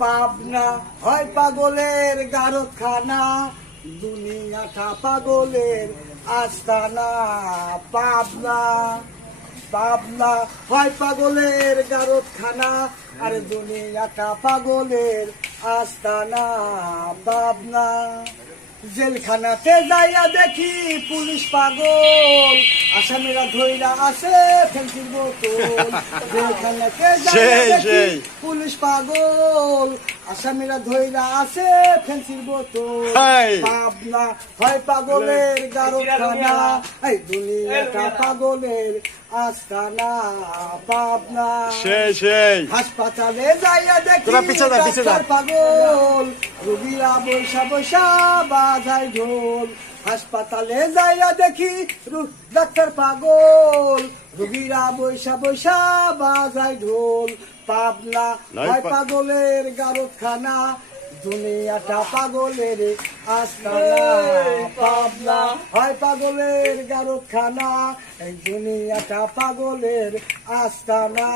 পাবনা হয় পাগলের গারতখানা, দুনিয়াটা পাগলের আস্তানা। পাবনা পাবনা হয় পাগলের গারতখানা, আর দুনিয়াটা পাগলের আস্তানা। পাবনা জেলখানাতে যাইয়া দেখি পুলিশ পাগল, আসামিরা ধইরা আসে ফেন্সির বোতল। জেলখানাতে যাইয়া দেখি পুলিশ পাগল, আসামিরা ধইরা আসে ফেন্সির বোতল। পাবনা হয় পাগলের গারতখানা, এই দুনিয়াটা পাগলের আস্তানা। পাবনা হাসপাতালে যাইয়া দেখি ডাক্তার পাগল, রোগীরা বৈশা বৈশা বাজায় ঢোল। হাসপাতালে যাইয়া দেখি ডাক্তার পাগল, রোগীরা বৈশা বৈশা বাজায় ঢোল। পাবনা হয় পাগলের গারতখানা, দুনিয়াটা পাগলের আস্তানা। পাবনা হয় পাগলের গারতখানা, এই দুনিয়াটা পাগলের আস্তানা।